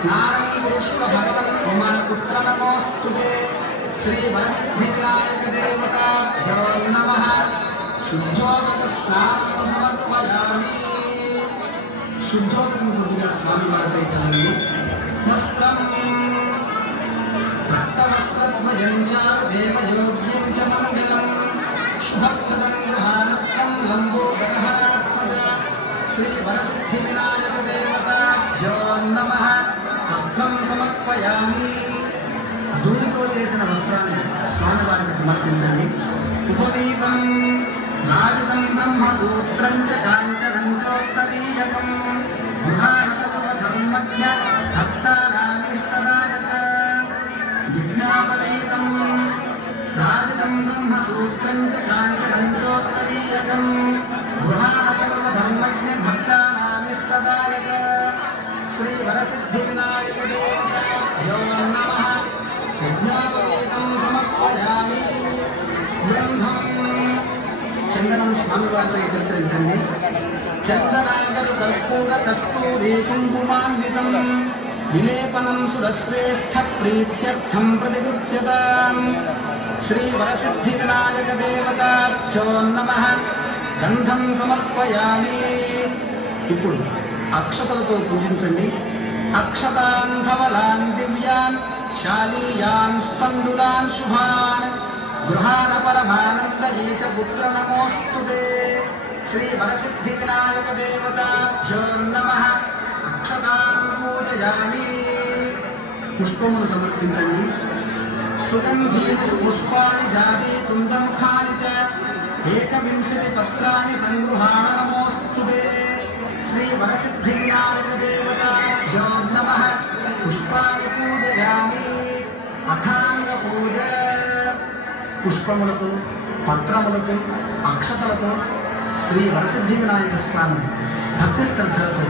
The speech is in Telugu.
स्नानं कुरुष्व भगवन् उमापुत्र नमोऽस्तुते श्री वरसिद्धिविनायक देवताभ्यो नमः। शुद्धोदकस्नानं समर्पयामि। शुद्धोदकं కొద్దిగా స్వామి వారిపై చల్లండి. వస్త్రం రక్తవస్త్రధ్వజం చ దేవయోగ్యం చ మంగళం శుభప్రదం గృహాణత్వం లంబోదరహరాత్మజ శ్రీ వరసిద్ధివినాయక దేవతాభ్యో నమః। వస్త్రం సమర్పయామి। ధూళితో చేసిన వస్త్రాన్ని స్వామివారికి సమర్పించండి. ఉపవీతం రాజితం బ్రహ్మసూత్రం చ కాంచనం చోత్తరీయకం విహార సర్వధర్మజ్ఞ భక్తానామిష్టదాయక యజ్ఞాపవీతం రాజితం బ్రహ్మసూత్రం చ కాంచనం చోత్తరీయకం విహార సర్వధర్మజ్ఞ భక్తానామిష్టదాయక శ్రీ వరసిద్ధివినాయక దేవతాభ్యో నమః। యజ్ఞాపవీతం సమర్పయామి। గంధం చందనం స్వామివారిపై చిత్రించండి. చందనాగరు కర్పూర కస్తూరి కుంకుమాన్వితం విలేపనం సురశ్రేష్ఠ ప్రీత్యర్థం ప్రతిగృహ్యతాం శ్రీ వరసిద్ధి వినాయక దేవతాభ్యో నమః। గంధం సమర్పయామి। ఇప్పుడు అక్షతలతో పూజించండి. అక్షతాన్ ధవలాన్ దివ్యాన్ శాలీయాన్ స్తండులాన్ శుభాన్ గృహాణ పరమానంద ఈశ పుత్ర నమోస్తుతే శ్రీ వరసిద్ధి వినాయక దేవతాభ్యో నమః। అక్షతాన్ పూజయామి। పుష్పమును సమర్పించండి. సుగంధీని పుష్పాణి జాతి తుందముఖాని చ ఏకవింశతి పత్రాణి సంగృహాణ నమోస్తుతే శ్రీ వరసిద్ధి వినాయక దేవతాభ్యో నమః। పుష్పాణి పూజయామి। అథాంగ పూజ పుష్పములతో పత్రములతో అక్షతలతో శ్రీ వరసిద్ధి వినాయక స్వామి భక్తి శ్రద్ధలతో